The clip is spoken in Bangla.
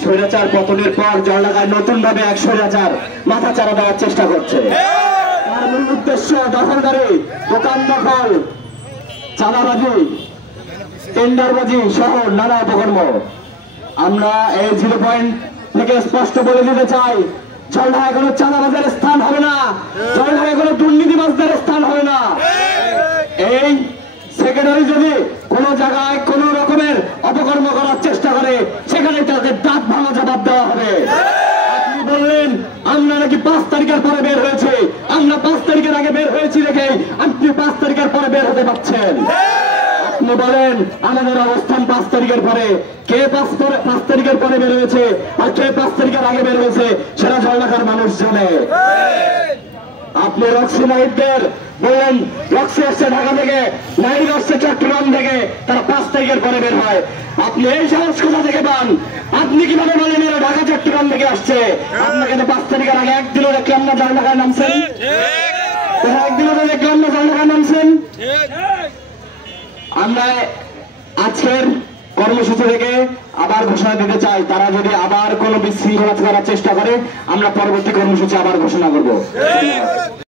স্বৈরাচার পতনের পর জলঢাকায় নতুন ভাবে এক স্বৈরাচার মাথা চারা দেওয়ার চেষ্টা করছে। তার মূল উদ্দেশ্য দখলদারি, দোকান দখল, চাঁদাবাজি, টেন্ডারবাজি সহ নানা অপকর্ম। আমরা এই 0 পয়েন্ট থেকে স্পষ্ট বলে দিতে চাই, জলঢাকায় কোনো চাঁদাবাজের স্থান হবে না, জলঢাকায় কোনো দুর্নীতিবাজদের স্থান হবে না। এই সেক্রেটারি যদি কোন জায়গায় কোন রকমের অপকর্ম করার চেষ্টা করে, সেখানে তাদের দাঁত ভাঙা জবাব দেওয়া হবে। আপনি বললেন আমরা নাকি 5 তারিখের পরে বের হয়েছে, আমরা 5 তারিখের আগে বের হয়েছি দেখে আপনি 5 তারিখের পরে বের হতে পারছেন। আপনি বলেন আমাদের অবস্থান 5 তারিখের পরে, কে 5 তারিখের পরে বের হয়েছে আর কে 5 তারিখের আগে বের হয়েছে সেটা জলঢাকার মানুষ জানে। আপনি রক্সি নাহিদদের বললেন রক্সি আসছে ঢাকা থেকে, নাহিদ আসছে চট্টগ্রাম থেকে, তারা 5 তারিখের পরে বের হয়। আপনি এই সাহস কোথা থেকে পান? আপনি কিভাবে বলেন এরা ঢাকা চট্টগ্রাম থেকে আসছে? আপনাকে তো 5 তারিখের আগে একদিনও দেখলাম না জলঢাকায় নামছেন, একদিনও তো দেখলাম না জলঢাকায় নামছেন। আমরা আজকের কর্মসূচি থেকে আবার ঘোষণা দিতে চাই, তারা যদি আবার কোনো বিশৃঙ্খলা করার চেষ্টা করে আমরা পরবর্তী কর্মসূচি আবার ঘোষণা করব।